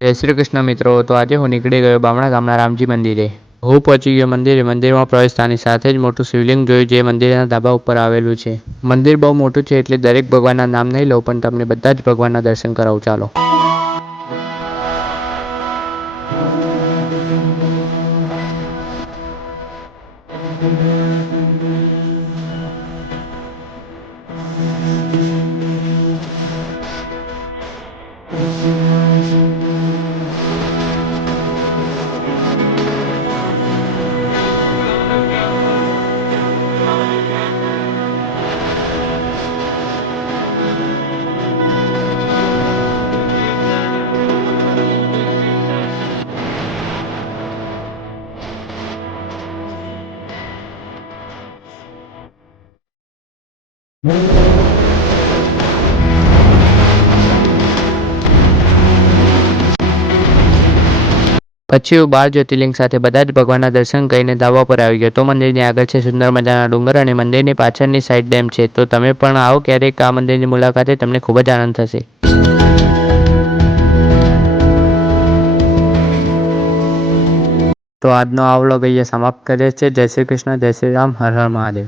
જય શ્રી કૃષ્ણ મિત્રો. તો આજે હું નીકળી ગયો બામણા ગામના રામજી મંદિરે. હું પહોંચી ગયો મંદિરે. મંદિરમાં પ્રવેશતાની સાથે જ મોટું શિવલિંગ જોયું, જે મંદિરના ધાબા ઉપર આવેલું છે. મંદિર બહુ મોટું છે એટલે દરેક ભગવાનના નામ નહીં લઉં, પણ તમને બધા જ ભગવાનના દર્શન કરાવું. ચાલો. પછી હું 12 જ્યોતિર્લિંગ સાથે બધા જ ભગવાનના દર્શન કરીને ધાબા પર આવી ગયો. તો મંદિરની આગળ છે સુંદર મજાના ડુંગર અને મંદિરની પાછળની સાઈડ ડેમ છે. તો તમે પણ આવો ક્યારેક આ મંદિરની મુલાકાતે, તમને ખૂબ જ આનંદ થશે. તો આજનો આ વ્લોગ અહીંયા સમાપ્ત કરે છે. જય શ્રી કૃષ્ણ, જય શ્રી રામ, હર હર મહાદેવ.